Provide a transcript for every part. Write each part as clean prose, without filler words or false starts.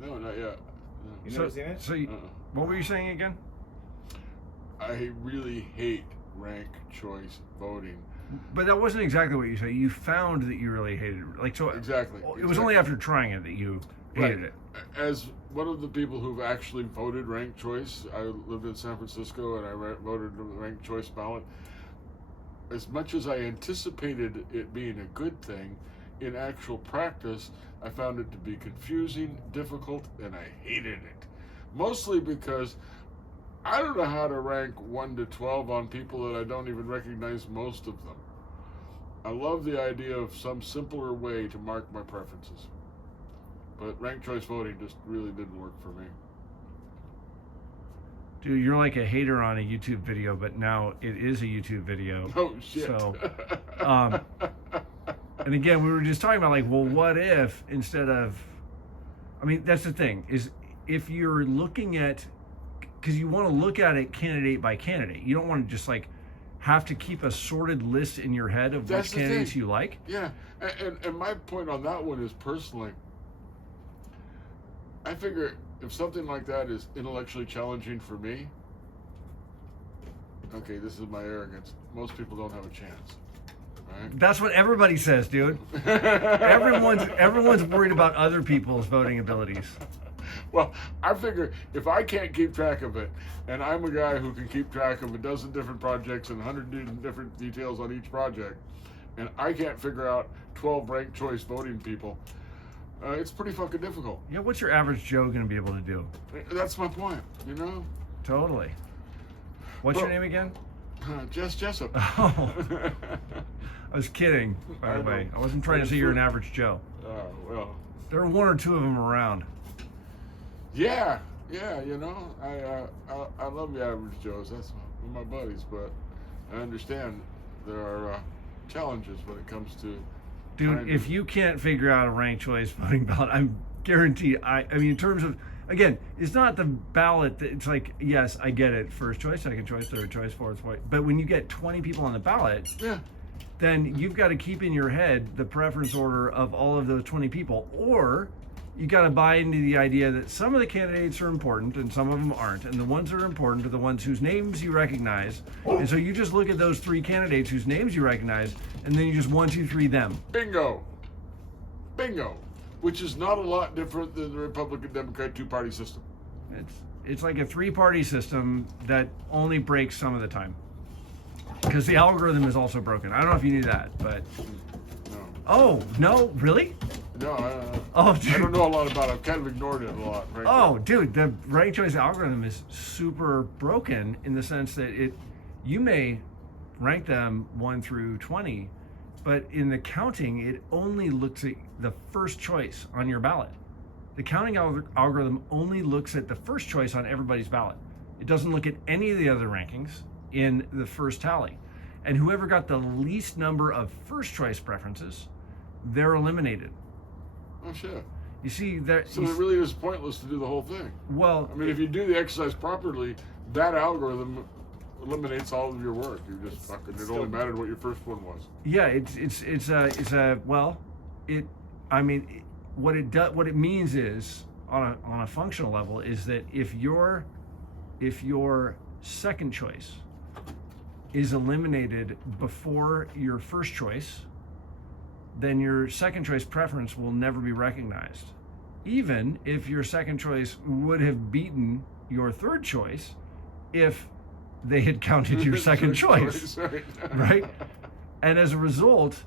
No, not yet. No. You never seen it? So, what were you saying again? I really hate ranked choice voting. But that wasn't exactly what you said. You found that you really hated it. Like, so Exactly. It was only after trying it that you hated it. As one of the people who've actually voted ranked choice, I lived in San Francisco and I voted the ranked choice ballot. As much as I anticipated it being a good thing, in actual practice, I found it to be confusing, difficult, and I hated it. Mostly because I don't know how to rank 1 to 12 on people that I don't even recognize most of them. I love the idea of some simpler way to mark my preferences. But ranked choice voting just really didn't work for me. Dude, you're like a hater on a YouTube video, but now it is a YouTube video. Oh, shit. So, and again, we were just talking about like, well, what if instead of, I mean, that's the thing, is if you're looking at, because you want to look at it candidate by candidate. You don't want to just like have to keep a sorted list in your head of which candidates you like. Yeah, and my point on that one is personally, I figure if something like that is intellectually challenging for me, okay, this is my arrogance, most people don't have a chance. Right? That's what everybody says, dude. everyone's worried about other people's voting abilities. Well, I figure if I can't keep track of it, and I'm a guy who can keep track of a dozen different projects and 100 different details on each project, and I can't figure out 12 ranked choice voting people, it's pretty fucking difficult. Yeah, what's your average Joe going to be able to do? That's my point, you know? Totally. What's your name again? Jess Jessup. Oh. I was kidding, by the way. I wasn't trying to say you're an average Joe. Oh, well. There are one or two of them around. Yeah, you know, I love the average Joes. That's my buddies, but I understand there are challenges when it comes to. Dude, if you can't figure out a ranked choice voting ballot, I'm guaranteed. I mean, in terms of, again, it's not the ballot that it's like, yes, I get it, first choice, second choice, third choice, fourth choice. But when you get 20 people on the ballot, then you've got to keep in your head the preference order of all of those 20 people, or you got to buy into the idea that some of the candidates are important and some of them aren't, and the ones that are important are the ones whose names you recognize. And so you just look at those 3 candidates whose names you recognize, and then you just 1, 2, 3 them. Bingo. Which is not a lot different than the Republican-Democrat two-party system. It's like a 3-party system that only breaks some of the time, because the algorithm is also broken. I don't know if you knew that, but No. Oh no, really? No, Oh, dude. I don't know a lot about it. I've kind of ignored it a lot. Frankly. Oh, dude, the ranked choice algorithm is super broken in the sense that you may rank them 1 through 20, but in the counting, it only looks at the first choice on your ballot. The counting algorithm only looks at the first choice on everybody's ballot. It doesn't look at any of the other rankings in the first tally. And whoever got the least number of first choice preferences, they're eliminated. Oh, shit. You see, that. So it really is pointless to do the whole thing. Well, I mean, if you do the exercise properly, that algorithm eliminates all of your work. You just fucking. It only mattered what your first one was. yeah, what it means is on a functional level is that if your second choice is eliminated before your first choice, then your second choice preference will never be recognized, even if your second choice would have beaten your third choice if they had counted your second choice. Right? And as a result,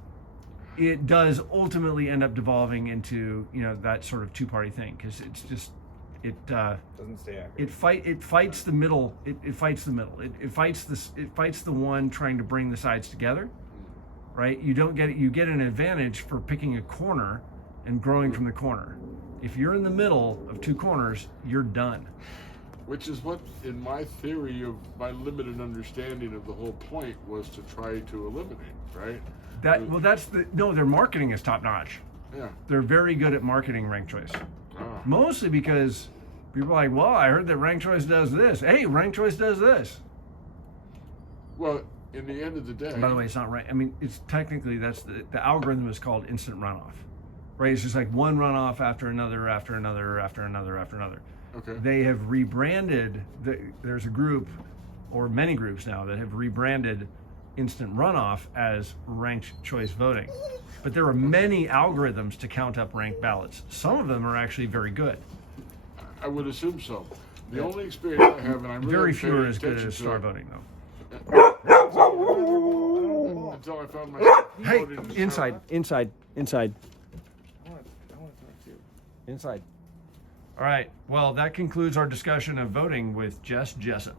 it does ultimately end up devolving into, that sort of 2-party thing, because it's just doesn't stay accurate. it fights the middle. It fights the middle. It fights the one trying to bring the sides together. Right? You get an advantage for picking a corner and growing from the corner. If you're in the middle of 2 corners, you're done. Which is what, in my theory of my limited understanding of the whole point, was to try to eliminate, right? Their marketing is top notch. Yeah. They're very good at marketing ranked choice. Ah. Mostly because people are like, well, I heard that ranked choice does this. Hey, ranked choice does this. Well, in the end of the day. By the way, it's not right. I mean, it's technically, the algorithm is called instant runoff. right? It's just like one runoff after another, after another, after another, after another. Okay. They have rebranded, there's a group, or many groups now, that have rebranded instant runoff as ranked choice voting. But there are many algorithms to count up ranked ballots. Some of them are actually very good. I would assume so. The only experience I have, and I'm really Very few are as good attention as to star it voting, though. until I found myself Hey, voted in inside. I want to talk to you. Inside. All right. Well, that concludes our discussion of voting with Jess Jessup.